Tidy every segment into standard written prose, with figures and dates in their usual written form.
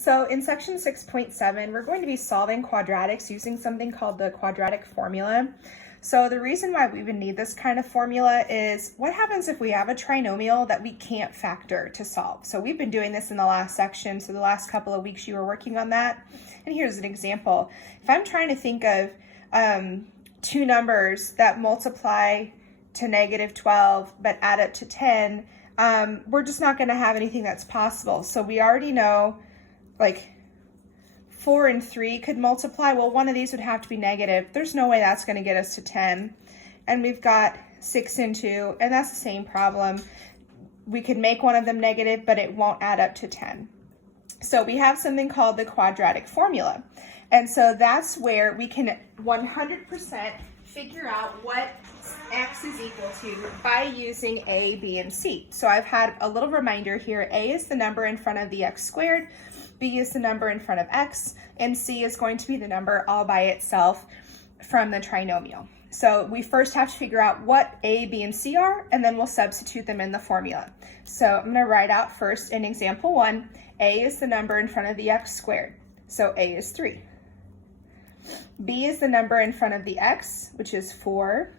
So in section 6.7, we're going to be solving quadratics using something called the quadratic formula. So the reason why we would need this kind of formula is what happens if we have a trinomial that we can't factor to solve. So we've been doing this in the last section, so the last couple of weeks you were working on that. And here's an example. If I'm trying to think of two numbers that multiply to -12 but add up to 10, we're just not going to have anything that's possible. So we already know like 4 and 3 could multiply. Well, one of these would have to be negative. There's no way that's going to get us to 10. And we've got 6 and 2, and that's the same problem. We could make one of them negative, but it won't add up to 10. So we have something called the quadratic formula. And so that's where we can 100% figure out what x is equal to by using a, b, and c. So I've had a little reminder here. A is the number in front of the x squared, b is the number in front of x, and c is going to be the number all by itself from the trinomial. So we first have to figure out what a, b, and c are, and then we'll substitute them in the formula. So I'm going to write out first in example 1, a is the number in front of the x squared, so a is 3. B is the number in front of the x, which is 4,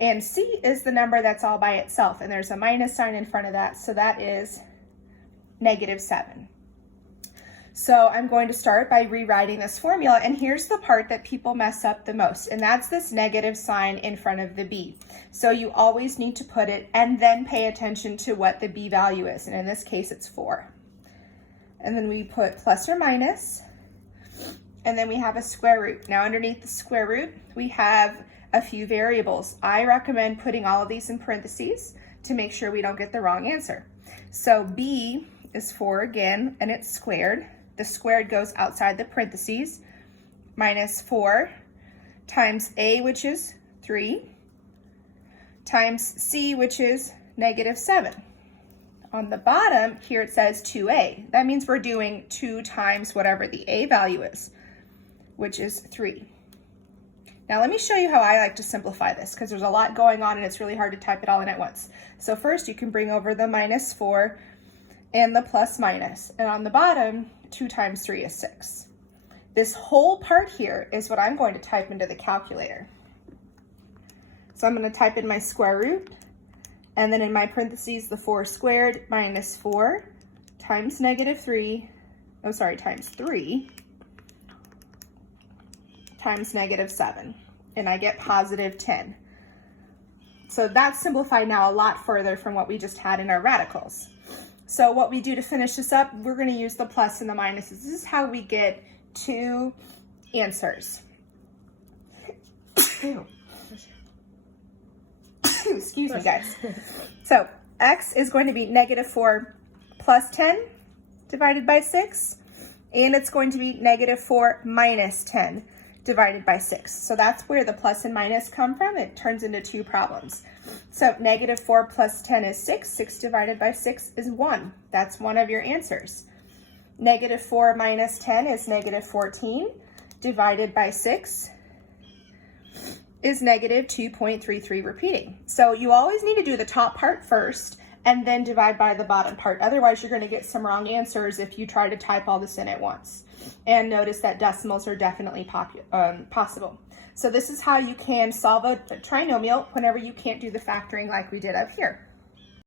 and c is the number that's all by itself, and there's a minus sign in front of that, so that is -7. So I'm going to start by rewriting this formula, and here's the part that people mess up the most, and that's this negative sign in front of the b. So you always need to put it and then pay attention to what the b value is, and in this case it's 4. And then we put plus or minus, and then we have a square root. Now underneath the square root, we have a few variables. I recommend putting all of these in parentheses to make sure we don't get the wrong answer. So b is 4 again, and it's squared. The squared goes outside the parentheses, minus 4 times a, which is 3, times c, which is -7. On the bottom here it says 2a. That means we're doing 2 times whatever the a value is, which is 3. Now let me show you how I like to simplify this, because there's a lot going on and it's really hard to type it all in at once. So first you can bring over the -4 and the plus minus, and on the bottom 2 times 3 is 6. This whole part here is what I'm going to type into the calculator. So I'm going to type in my square root, and then in my parentheses the 4 squared minus 4 times times 3 times -7, and I get +10. So that's simplified now a lot further from what we just had in our radicals. So what we do to finish this up, we're going to use the plus and the minuses. This is how we get two answers. Excuse me, guys. So x is going to be -4 plus 10 divided by 6, and it's going to be -4 minus 10 divided by 6. So that's where the plus and minus come from. It turns into two problems. So -4 plus 10 is 6. 6 divided by 6 is 1. That's one of your answers. -4 minus 10 is -14. Divided by 6 is -2.33 repeating. So you always need to do the top part first and then divide by the bottom part. Otherwise, you're going to get some wrong answers if you try to type all this in at once. And notice that decimals are definitely possible. So this is how you can solve a trinomial whenever you can't do the factoring like we did up here.